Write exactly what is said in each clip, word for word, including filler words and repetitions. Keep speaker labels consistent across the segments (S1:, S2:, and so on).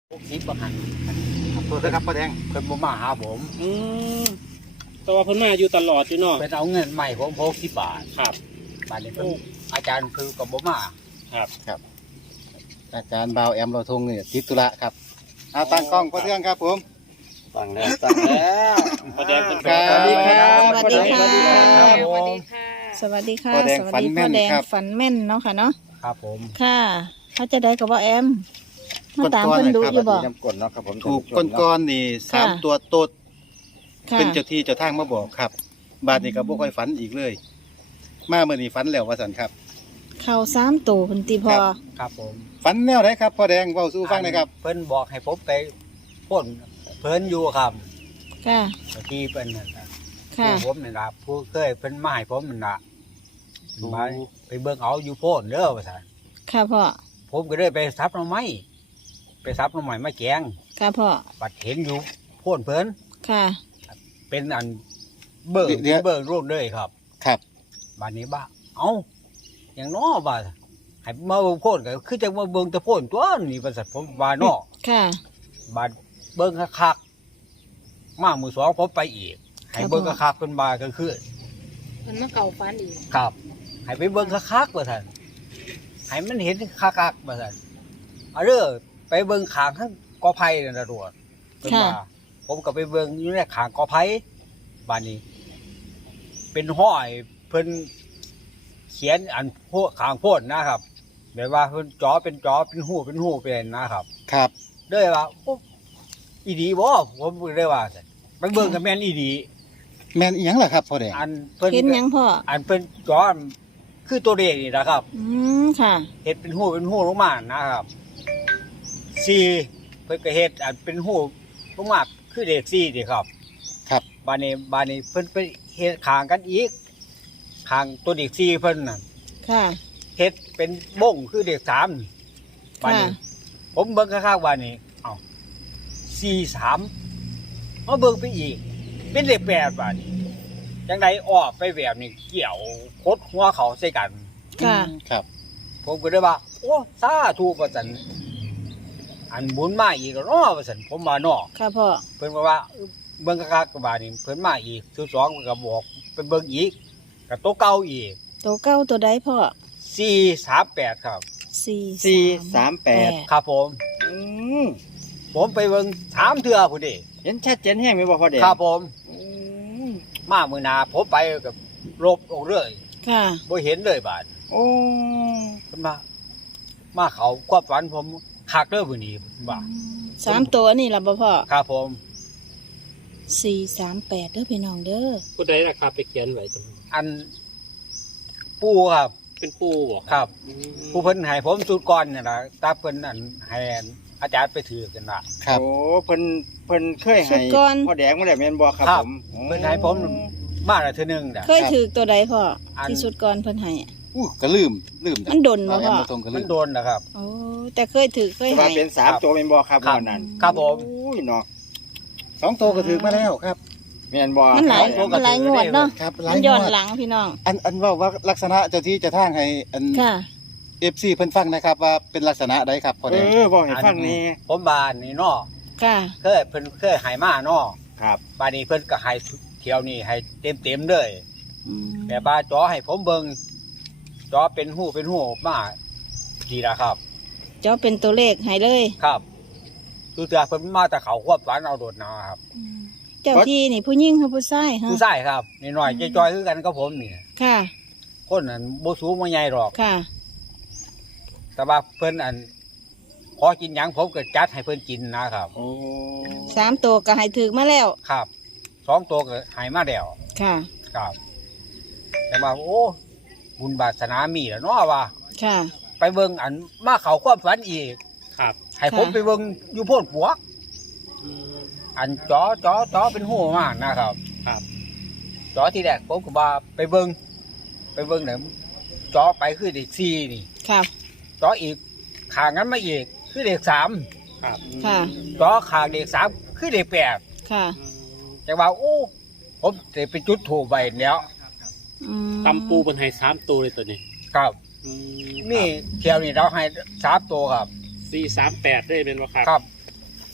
S1: พวกนี้ประหัน
S2: ตัวเด้อครับป้าแดง
S1: เพิ่นบ่มาหาผม
S3: อืมแต่ว่าเพิ่นมาอยู่ตลอดอยู่เนาะ
S1: เพิ่นเอาเงินใหม่ผมพกสิบบาท
S3: ครับ
S1: บาทนี้เพิ่นอาจารย์คือก็บ่มา
S3: ครับ
S2: อาจารย์บ่าวแอมเราทงเนี่ยติดธุระครับเอาตั้งกล้องป้าเทืองครับผม
S1: ตั้งแล้วตั้งแล้ว
S3: ป้าแดงเป็น
S2: ครับ
S3: สวัสดีครับ
S4: สวัสดีค่ะ
S1: ครับผม
S4: สวัสดีค่ะ
S2: พ่อแดง
S4: สวัส
S2: ฝัน
S4: ดี
S2: แม่
S4: พ่อน แดง
S2: ครับ
S4: ฝันแม่นเนาะค่ะเนาะ
S1: ครับผม
S4: ค่ะเขาจะได้กับว่าแอมมาตามเพิ่นดูอยู่บ่
S5: น้ำกลดเนาะครับผม
S2: ถูกก้อนๆนี่สาม
S4: ค่ะ
S2: ตัวโตด
S4: ค่ะ
S2: เป็นเจ้าที่เจ้าทางมาบอกครับ บาทนี้ก็บ่ค่อยฝันอีกเลย มาเมื่อนี้ฝันแล้วว่าสันครับ
S4: เข้าสามตัวเพิ่นตีพอ
S2: ครับ
S1: ครับผม
S2: ฝันแนวไหนครับพ่อแดงเว้าสู้ฟังหน่อยครับ
S1: เพิ่นบอกให้ผมไปพ่นเพิ่นอยู่ครับ
S4: ค่ะ
S1: ที่เพิ่นนั่นน่ะ
S4: ค่ะ
S1: ผู้ผมนี่ล่ะผู้เคยเพิ่นมาให้ผมนั่นล่ะมาไปเบิ่งเอาอยู่โพ่นเด้อว่าซั่น
S4: ค่ะพ่อ
S1: ผมก็เลยไปซับหน่อไม้ไปซับหน่อไม้มาแกง
S4: ค่ะพ่อ
S1: บัดเห็นอยู่โพ่นเพิ่น
S4: ค่ะ
S1: เป็นอันเบิ่ง
S2: เดี๋ยว
S1: เบิ่งรูปเลยครับ
S2: ครับ
S1: บ้านนี้บ้าเอ้าอย่างน้อบ้าให้มาเบิ่งโพ่นก็คือจะมาเบิ่งแตะโพ่นตัวนี่ประสัทผมว่าน้อ
S4: ค่ะ
S1: บ้านเบิ่งคักๆมามือสองผมไปอีกให้เบิ่งคักๆเป็นบาก็คือ
S6: มันมาเก่าฟันอีก
S1: ครับให้ไปเบิ่งคักๆว่าซั่นให้มันเห็นคักๆว่าซั่นเอาเด้อไปเบิ่งขางทั้งกอไผ่นั่นน่ะตำรวจเพิ่นว่าผมก็ไปเบิ่งอยู่ในขางกอไผ่บ้านนี้ เป็นห้อยเพิ่นเขียนอันพวกขางโพดนะครับแบบว่าเพิ่นจอเป็นจอเป็นหูเป็นหูเป็นนะครับ
S2: ครับ
S1: เลยว่าโอ้อีดีบ่ผมเลยว่าซั่นไปเบิ่งกับแม่นอีดี
S2: แม่นอีหยังล่ะครับพ่อแดง
S1: อันเพิ่น
S4: เห็นหยังพ่อ
S1: อันเพิ่นจอคือตัวเลขนี่นะครับ
S4: อืมค่ะ
S1: เฮ็ดเป็นหูเป็นหูลงมานะครับสี่เพิ่นก็เฮ็ดอันเป็นหูลงมาคือเลขสี่นี่ครับ
S2: ครับ
S1: บานนี้บานนี้เพิ่นไปเฮ็ดข้างกันอีกข้างตัวเลขสี่เพิ่นน่ะ
S4: ค่ะ
S1: เฮ็ดเป็นบ้งคือเลขสามบานนี้
S4: ค่ะ
S1: ผมเบิ่งข้างๆบานนี้เอ้าสี่สามมาเบิ่งไปอีก เป็นเลขแปดบานนี้จังไดออกไปแบบนี้เกี่ยวคดหัวเขาใส่กัน
S4: ค่ะ
S2: ครับ
S1: ผมก็เลยว่า โอ้สาธุว่าซั่นอันบุญมาอีกแล้วเนาะว่าซั่นผมมาเนาะ
S4: ค่ะพ่อ
S1: เพิ่นบอกว่าเอ้อเบิ่งคักๆกับบาดนี้เพิ่นมาอีกสุดสองเพิ่นก็บอกไปเบิ่งอีกก็โตะเก่าอีก
S4: ตัวเก้าตัวใดพ่อ
S1: สี่สามแปดครับ
S4: สี่
S5: สี่สามแปด
S1: ครับผม
S5: อืม
S1: ผมไปเบิ่งสามเทื่อพุ่นดิ
S5: เห็นชัดเจนแห้งไหมบ่พ่อแดง
S1: ครับผม
S5: อืม
S1: มามื้อหน้าผมไปกับลบออกเลย
S4: ค่ะ
S1: บ่เห็นเลยบาด
S5: โอ้
S1: เพิ่นมามาเขาความฝันผมคักเด้อพุ่นนี้ว่า
S4: สามตัวนี่ล่ะบ่พ่อ
S1: ครับผม
S4: สี่สามแปดเด้อพี่น้องเด้อ
S3: ผู้ใดล่ะครับไปเขียนไว้ตรงนี้
S1: อันปู่ครับ
S3: เป็นปู่บ่
S1: ครับ
S3: อืม
S1: ผู้เพิ่นให้ผมสุดก่อนนี่ล่ะตาเพิ่นอันให้อาจารย์ไปถือกันน่ะ
S2: ครับ
S5: โอ้เพิ่นเพิ่นเคย
S4: สุ
S5: ให้
S4: ดก่อน
S5: พ่อแดงมาแล้วแม่นบ่ครับ
S1: ครับ
S5: ผม
S1: เพิ่นให้ผมมาแล้วเทื่อนึงน่ะ
S4: เคยถือตัวใดพ่อ
S1: อัน
S4: ที่สุดก่อนเพิ่นให้
S2: อู้ก็ลืมลืม
S4: มันดน
S2: บ่าวแอม
S4: บ่พ่อ
S2: เราทงก็ลื
S1: มัน
S2: ม
S1: โดนนะครับ
S4: โอ้แต่เคยถือเคย
S5: แต่
S4: ให้
S5: ว่าเป็นสาม
S1: ครับ
S5: ตัวแม่นบ่ครับ
S1: ครับ
S5: วันนั้น
S1: ครับผม
S5: โอ้ยเนาะ
S2: สองตัวก็ถือมาแล้วครับ
S5: แม่นบ่
S4: มันหลาย
S1: สองตัวก็
S4: มันหลาย
S1: ถื
S4: ง
S1: อ
S4: วดเนาะ
S2: ครับหลา
S4: มั
S2: ย
S4: นย้อน
S2: งวด
S4: หลังพี่น้อง
S2: อันอันว่าว่าลักษณะเจ้าที่เจะทางให้อัน
S4: ค่ะ
S2: เอฟซีเพิ่นฟังนะครับว่าเป็นลักษณะใดครับพ่อ
S5: เอ
S2: แดง
S5: อบอกให้ฟังนี่
S1: ผมบานนี่เนาะ
S4: ค่ะ
S1: เคยเพิ่นเคยให้มาเนาะ
S5: ครับ
S1: บานนี้เพิ่นก็ให้เที่ยวนี้ให้เต็มๆเลย
S4: อืม
S1: แต่บาจอให้ผมเบิ่งจอเป็นหูเป็นหูมาดีละครับ
S4: เจ้าเป็นตัวเลขให้เลย
S1: ครับคือเถื่อเพิ่นมาแต่เขาควบฝันเอาโดดนะครับ
S4: อืมเจ้าที่นี่ผู้หญิงคือผู้ชายฮะ
S1: ผู้ชายครับนี่หน่อยๆจอยๆคือกันกับผมนี่
S4: ค่ะ
S1: คนนั้นบ่สูงบ่ใหญ่หรอก
S4: ค่ะ
S1: แต่ว่าเพิ่นอันขอกินหยังผมก็จัดให้เพิ่นกินนะครับ
S5: โอ้
S4: สามตัวก็ให้ถือมาแล้ว
S1: ครับสองตัวก็ให้มาแล้ว
S4: ค่ะ
S1: ครับ แต่ว่าโอ้บุญบาสนามีแล้วเนาะว่า
S4: ค่ะ
S1: ไปเบิ่งอันมาเขาความฝันอีก
S3: ครับ
S1: ให้ผม
S4: ค่ะ
S1: ไปเบิ่งอยู่โพ่นปวก
S3: อืม
S1: อันจอจอจอเป็นหูมากนะครับ
S3: ครับ
S1: จอที่แรกผมก็ว่าไปเบิ่งไปเบิ่งไหนจอไปคือเด็กสี่นี่
S4: ครับ
S1: จออีกขางนั้นมาอีกคือเด็กสาม
S3: ครับ
S4: ค่ะ
S1: จอขางเด็กสามคือเด็กแปด
S4: ค่ะ
S3: อืม
S1: แต่ว่าโอ้ผมจะไปจุดถูกไปแล้ว
S4: อืม
S3: ตำปูบนไห้สามตัวเลยตัวนี้
S1: ครับ
S3: อื
S1: นี่เที่ยวนี้เราให้สามตัวครับ
S3: สี่สามแปดได้เป็นบ่ครับ
S1: ครับ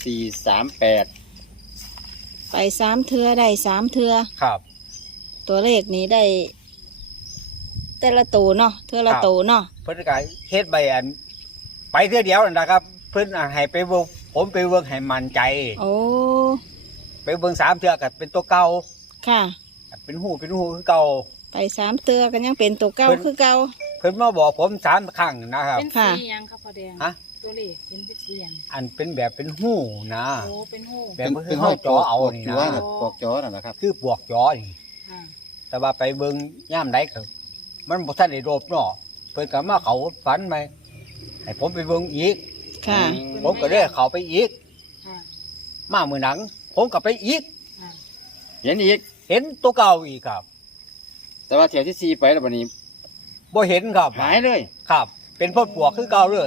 S5: สี่สามแปด
S4: ไปสามเทือได้สามเทือ
S1: ครับ
S4: ตัวเลขนี้ได้ แต่ละตัวเนาะเทือละตัวเนาะ
S1: เพิ่นก็เฮ็ดใบอัน ไปเทื่อเดียวนั่นนะครับ เพิ่นให้ไปเบิ่งผมไปเบิ่งให้มั่นใจ
S4: โอ้
S1: ไปเบิ่งสามเทื่อก็เป็นตัวเก่า
S4: ค่ะ
S1: เป็นหูเป็นหูคือเก่า
S4: ไปสามเทือกันยังเป็นตัวเก่า
S1: เพิ่น
S4: คือเก่า
S1: เพิ่นมาบอกผมสามครั้งนะครับ
S6: เป็น
S4: ค่ะ
S6: สีหยังครับพ่อแดง
S1: ฮะ
S6: ตัวเลขเห็นเป็นสีหยัง
S1: อันเป็นแบบเป็นหูนะ
S6: โอ้เป็นหู
S1: แบบคือห้อยจอเอานี่
S2: ปอก
S1: นะ
S2: จอปอกจอนั่นแหละครับ
S1: คือปวกจอนี่
S6: ค่ะ
S1: แต่ว่าไปเบิ่งย่ามใดก็มันบ่ทันได้โดบเนาะเพิ่นก็มาเขาฝันไหมให้ผมไปเบิ่งอีก
S4: ค่ะ
S1: ผมก็ได้เข้าไปอีก
S6: ค่ะ
S1: มามื้อหนัง ผมก็ไปอีก
S6: ค่ะ
S5: เห็นอีก
S1: เห็นตัวเก่าอีกครับ
S5: แต่ว่าเที่ยวที่สี่ไปแล้ววันนี้
S1: บ่เห็นครับ
S5: หายเลย
S1: ครับ เป็นพ่อปวกคือเก่าเลย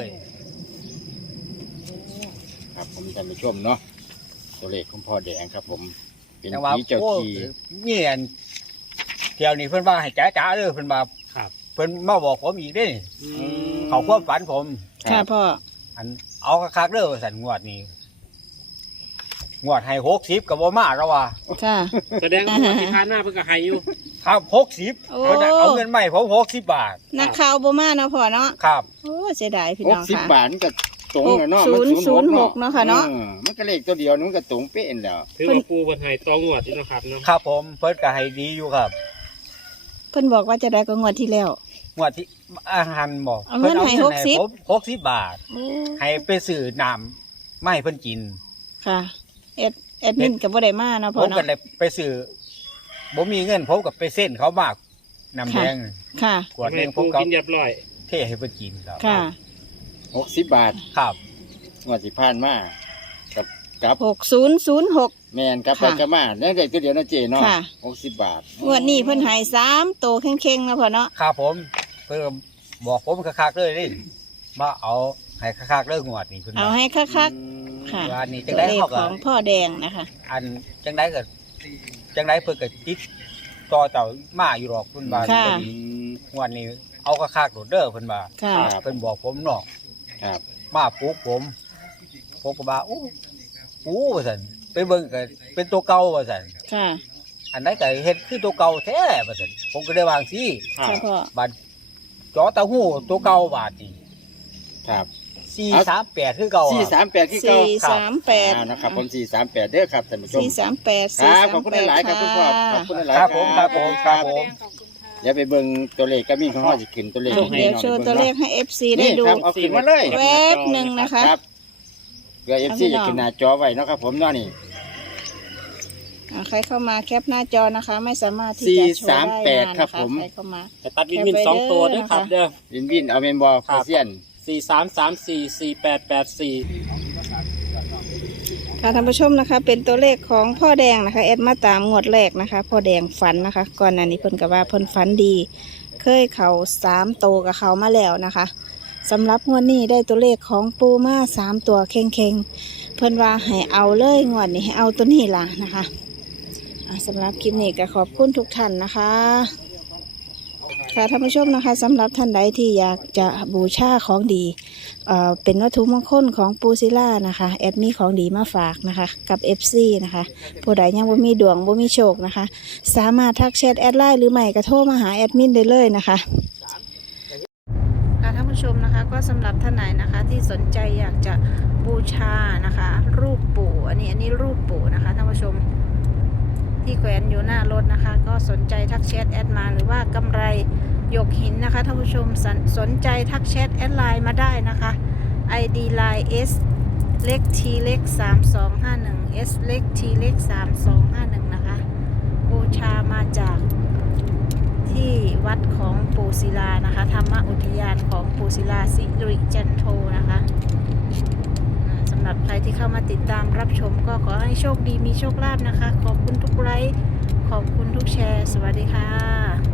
S5: ครับผมท่านผู้ชมเนาะตัวเลขของพ่อแดงครับ ผมเป็น
S1: แต่ว่า
S5: ผีเจ้า
S1: โอ้
S5: ที่
S1: นี่อันเที่ยวนี้เพิ่นว่าให้จ๋าๆเด้อเพิ่นว่า
S3: ครับ
S1: เพิ่นมาบอกผมอีกเด้
S3: อืม
S1: เขาความฝันผม
S4: ค่ะพ่อ
S1: อันเอาคักๆเด้อสันงวดนี้งวดให้หกสิบกับบ่มาแล้วว่า
S4: ค่ะ
S3: แสดงว่าที่ผ่านมาเพิ่นก็ให้อยู่
S1: ครับหกสิบ
S4: โอ้
S1: เอาเงินมาใหม่ผมหกสิบบาท
S4: นักข่าวบ่มาเนาะพ่อเนาะ
S1: ครับ
S4: โอ้เสียดายพี่
S5: ห
S4: น้
S5: ก
S4: อง
S5: สิบ
S4: ค่ะ
S5: บาทมันก็ตรงแล้วเนาะ
S4: หก
S5: มัน
S4: ศูนย์หกเนาะค่ะเนาะ
S5: ออมันก็เลขตัวเดียวมันก็ตรงเป๊ะแล้ว
S3: ถือว่าปูเพิ่นให้ตองวดนี่เนาะครับเนาะ
S1: ครับผมเพิ่นก็ให้ดีอยู่ครับ
S4: เพิ่นบอกว่าจะได้ก็งวดที่แล้ว
S1: งวดที่อาหารบอก
S4: เอาเงินให้หกสิบ
S1: ผมหกสิบบาท
S4: โอ้
S1: ให้ไปซื้อน้ำไม่ให้เพิ่นกิน
S4: ค่ะเอ็ดแอดมินกับบ่ได้มาเนาะ
S1: ผ
S4: พ่อ
S1: มก็
S4: เนาะ
S1: เลยไปซื้อผมมีเงินผมก็ไปเส้นเขามากน้ำแดง
S4: ค่ะ
S1: ขวดหนึ
S3: ให้
S1: งผ
S3: ปู
S1: มก็
S3: กินเรียบร้อย
S1: เทให้เพิ่นกินครับ
S4: ค่ะ
S5: หกสิบบาท
S1: ครับ
S5: งวดสิผ่านมากับกับ
S4: หกศูนย์ศูนย์หก
S5: แมนกับไป
S4: ค่ะ
S5: กับมาได้เลขตัวเดียวนะเจเนาะ
S4: ค่ะ
S5: หกสิบบาท
S4: งวดนี้เพิ่นใหายสามโตเข่งๆเนาะพ่อเนาะ
S1: ครับผมเพิ่นก็บอกผมคักๆเลยนี่มาเอาให้คักๆเลยงวดนี้เพิ่น
S4: เอา
S1: ว่า
S4: ให้คักๆค่ะ
S1: ว่านี่จั
S4: ตั
S1: ง
S4: ว
S1: ได๋
S4: เลข
S1: เขา
S4: ข
S1: ก็
S4: องพ่อแดงนะคะ
S1: อันจังไดก็จังไดเพิ่นก็ติดต่อเจ้ามาอยู่หรอกเพิ่นว่า
S4: ค่ะ
S1: เพิ่นงวดนี้เอาคักๆโดดเด้อเพิ่นว่า
S4: ค่ะ
S1: เพิ่นบอกผมเนาะ
S5: ครับ
S1: มาปลุกผมผมก็ว่าอู้อู้ว่าซั่นไปเบิ่งก็เป็นตัวเก่าว่าซั่น
S4: ค่ะ
S1: อันไหนก็เฮ็ดคือตัวเก่าแท้ว่าซั่นผมก็ได้วางสิ
S4: ค่ะพ่อบ
S1: าดจอเต้าหู้ตัวเก่าบาดนี่
S5: ครับ
S1: สี่สามแปดคือเก่า
S5: สี่
S1: อะ
S5: สามแปดที่เก้า
S4: สี่สามแปด
S5: อ่านะครับผมสี่สามแปดเด้อครับท่านผู้ชม
S4: สี่สามแปด
S5: ค
S4: สี่
S5: รับ
S4: สา
S5: ขอบ
S4: ม
S5: คุณ
S4: แปด
S5: หลายๆครับคุณพ่อขอบคุณหลายๆ
S1: ครับผมครับผมครับผม
S6: ขอบคุณค่ะ
S5: เดี๋ยวไปเบิ่งตัวเลขก็มีของห้อจะขึ้นตัวเลขให้
S4: เดี๋ยว
S5: น้อง
S4: โชว์
S5: บิ่ง
S4: ตัวเลข
S5: นาะ
S4: ให้ เอฟ ซี ได้
S5: นี่
S4: ดู
S5: ครับเอาขึ้นมาเลย
S4: แวบหนึ่งนะคะ
S5: ครับเพื่อเอฟซีจะขึ้นหน้าจอไว้เนาะครับผมเนาะนี่
S4: อ่าใครเข้ามาแคปหน้าจอนะคะ ไม่สามารถที่
S5: สี่
S4: จะโชว์
S5: สาม
S4: ได้
S5: แปด
S4: นะ
S5: ครั
S4: นะ
S5: บ
S4: คะ
S5: ผม
S4: ใครเข้ามา
S3: แต่ตัดวินวินสองตัวเด้อครับเด้อ
S5: วินวินเอาเมนบอล
S3: ครับ
S5: เซียน
S3: สี่สามสามสี่สี่แปดแปดสี่
S4: ค่ะท่านผู้ชมนะคะ เป็นตัวเลขของพ่อแดงนะคะแอดมาตามงวดแรกนะคะพ่อแดงฝันนะคะ ก่อนหน้านี้เพิ่นกับว่าเพิ่นฝันดี เคยเข่าสามโตวกับเขามาแล้วนะคะสำหรับงวดนี้ได้ตัวเลขของปูมาสามตัวเข่งๆเพิ่นว่าให้เอาเลยงวดนี้ให้เอาตัวนี้ล่ะนะคะอ่าสำหรับคลิปนี้ก็ขอบคุณทุกท่านนะคะ ค่ะท่านผู้ชมนะคะสำหรับท่านใดที่อยากจะบูชาของดีเอ่อเป็นวัตถุมงคลของปูซิล่านะคะแอดมีของดีมาฝากนะคะกับ เอฟ ซี นะคะผู้ใดยังบ่มีดวงบ่มีโชคนะคะ สามารถทักแชทแอดไลน์หรือไม่ก็โทรมาหาแอดมินได้เลยนะคะค่ะท่านผู้ชมนะคะก็สำหรับท่านไหนนะคะที่สนใจอยากจะบูชานะคะ รูปปู่อันนี้อันนี้รูปปู่นะคะท่านผู้ชมที่แขวนอยู่หน้ารถนะคะ ก็สนใจทักแชทแอดมาหรือว่ากำไรหยกหินนะคะท่านผู้ชมสนสนใจทักแชทแอดไลน์มาได้นะคะ ไอ ดี ไลน์ S เล็ก T เล็กสามสองห้าหนึ่ง S เล็ก T เล็กสามสองห้าหนึ่งนะคะบูชามาจากที่วัดของปูศิลานะคะธรรมอุทยานของปูศิลาสิริจันโทนะคะอ่าสำหรับใครที่เข้ามาติดตามรับชมก็ขอให้โชคดีมีโชคลาภนะคะ ขอบคุณทุกไลค์ขอบคุณทุกแชร์ สวัสดีค่ะ